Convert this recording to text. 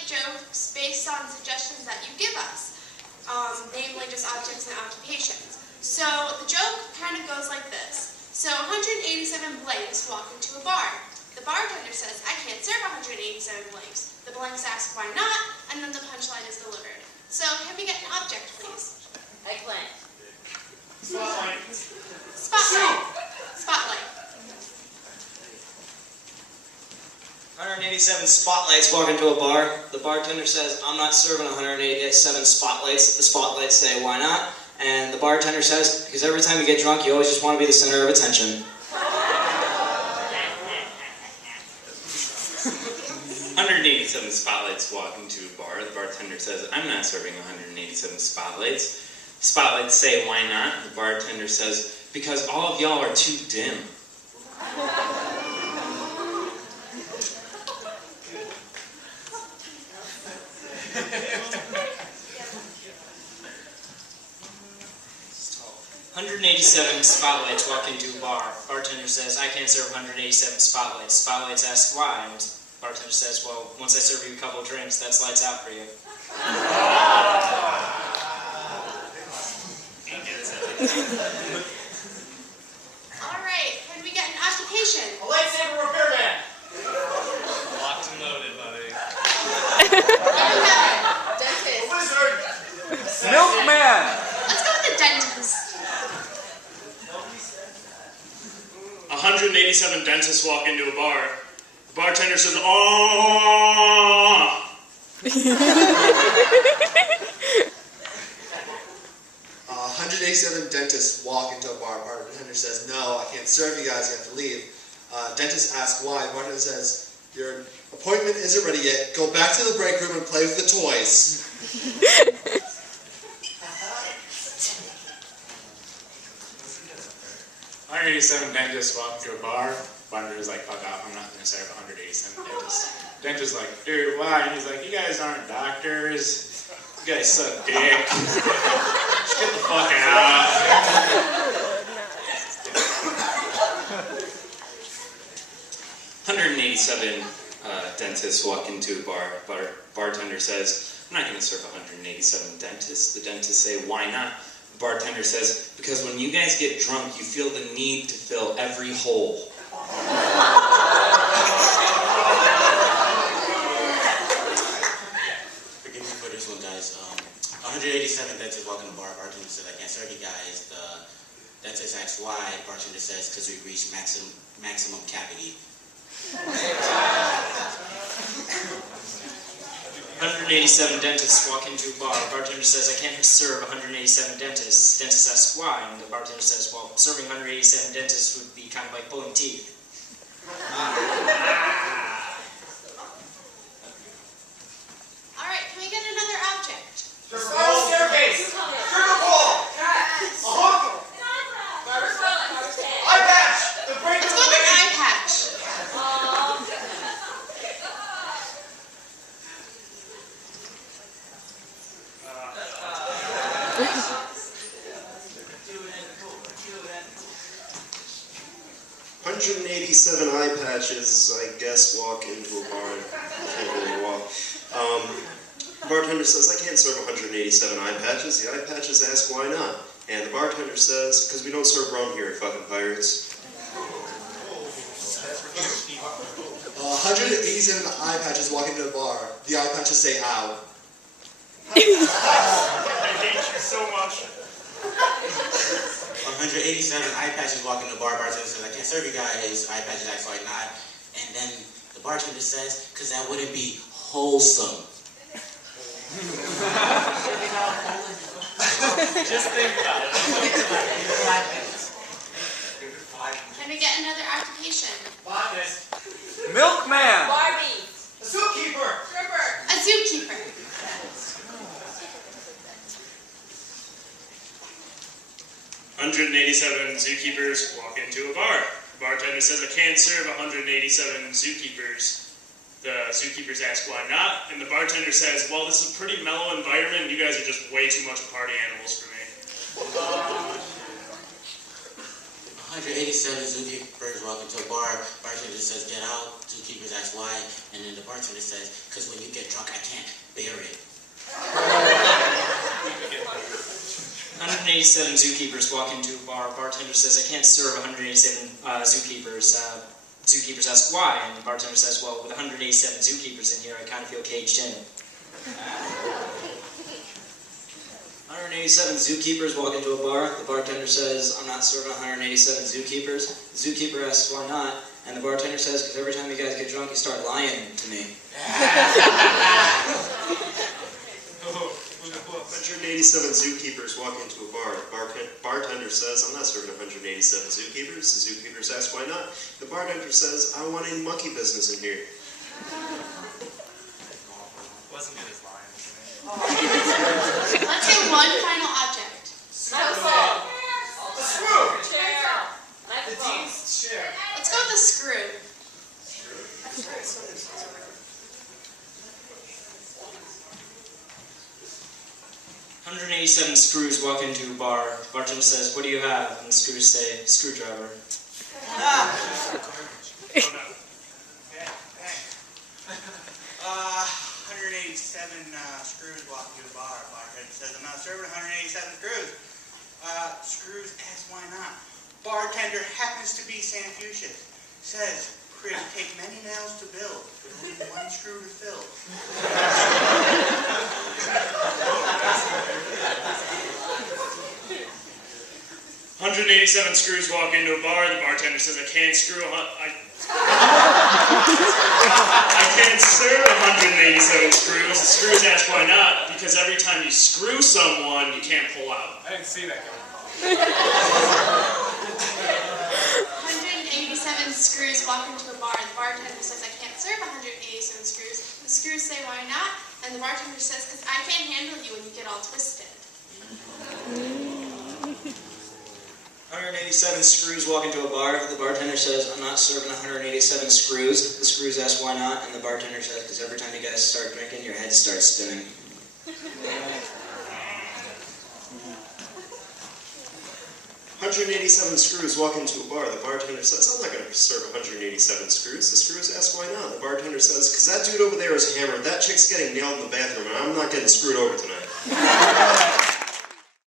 make jokes based on suggestions that you give us, namely just objects and occupations. So the joke kind of goes like this. So 187 blanks walk into a bar. The bartender says, I can't serve 187 blanks. The blanks ask, why not? And then the punchline is delivered. So can we get an object, please? Eggplant. Spotlight. Spotlight. Spotlight. 187 spotlights walk into a bar. The bartender says, I'm not serving 187 spotlights. The spotlights say, why not? And the bartender says, because every time you get drunk, you always just want to be the center of attention. 187 spotlights walk into a bar. The bartender says, I'm not serving 187 spotlights. Spotlights say, why not? The bartender says, because all of y'all are too dim. "187 spotlights walk into a bar. Bartender says, I can't serve 187 spotlights. Spotlights ask why, and bartender says, well, once I serve you a couple drinks, that's lights out for you." Alright, can we get an occupation? A lightsaber repairman. Locked and loaded, buddy. Dentist. A wizard. Milkman! Let's go with the dentist. 187 dentists walk into a bar. The bartender says, "Oh." 187 dentists walk into a bar. Bartender says, no, I can't serve you guys, you have to leave. Dentist asks why. Bartender says, your appointment isn't ready yet. Go back to the break room and play with the toys. 187 dentists walk into a bar. Bartender's like, fuck off, I'm not going to serve 187 dentists. Dentist's like, dude, why? And he's like, you guys aren't doctors. You guys suck dick. Just get the fuck out. 187 dentists walk into a bar. Bartender says, I'm not going to serve 187 dentists. The dentists say, why not? The bartender says, because when you guys get drunk, you feel the need to fill every hole. Forgive me for this one, guys. 187 dentists walk in the bar. Bartender says, I can't serve you guys. The dentist asks why. Bartender says, because we've reached maximum cavity. 187 dentists walk into a bar. Bartender says, I can't serve 187 dentists. Dentist asks why, and the bartender says, well, serving 187 dentists would be kind of like pulling teeth. Alright, can we get another object? Spiral staircase. Sugar ball. A hook. Eye patch. The break Let's go with an eye patch. $187 eye patches, I guess, walk into a bar. Can't really walk. Bartender says, I can't serve 187 eye patches. The eye patches ask why not. And the bartender says, because we don't serve rum here, fucking pirates. 187 eye patches walk into a bar. The eye patches say, ow. I hate you so much. 187 eye patches walk in the bar. Bartender says, I can't serve you guys. Eye patches ask why not. And then the bartender says, because that wouldn't be wholesome. Just think about it. Can we get another occupation? Botanist. Milkman! Barbie. A zookeeper. Stripper. A zookeeper. 187 zookeepers walk into a bar. The bartender says, I can't serve 187 zookeepers. The zookeepers ask why not, and the bartender says, well, this is a pretty mellow environment, you guys are just way too much party animals for me. 187 zookeepers walk into a bar. Bartender says, get out. Zookeepers ask why, and then the bartender says, because when you get drunk, I can't 187 zookeepers walk into a bar. Bartender says, I can't serve 187 zookeepers. Zookeepers ask why, and the bartender says, well, with 187 zookeepers in here, I kind of feel caged in. 187 zookeepers walk into a bar. The bartender says, I'm not serving 187 zookeepers. The zookeeper asks why not, and the bartender says, because every time you guys get drunk, you start lying to me. 187 zookeepers walk into a bar. The bartender says, I'm not serving 187 zookeepers. The zookeepers ask why not. The bartender says, I want any monkey business in here. Wasn't good as lions. Let's say one final object. Microphone. The screw. Chair. The Microphone. dean's chair. Let's go with the screw. 187 screws walk into a bar. Bartender says, what do you have? And the screws say, screwdriver. 187 screws walk into a bar. Bartender says, I'm not serving 187 screws. Screws ask why not. Bartender happens to be Santa Fuchsius. Says, Chris, take many nails to build, but only one screw to fill. 187 screws walk into a bar. The bartender says, I can't serve 187 screws. The screws ask why not, because every time you screw someone, you can't pull out. I didn't see that coming. 187 screws walk into a bar. The bartender says, I can't serve 187 screws. The screws say, why not? And the bartender says, because I can't handle you when you get all twisted. 187 screws walk into a bar. The bartender says, I'm not serving 187 screws. The screws ask why not, and the bartender says, because every time you guys start drinking, your head starts spinning. 187 screws walk into a bar. The bartender says, I'm not going to serve 187 screws. The screws ask why not. The bartender says, because that dude over there is hammered. That chick's getting nailed in the bathroom, and I'm not getting screwed over tonight.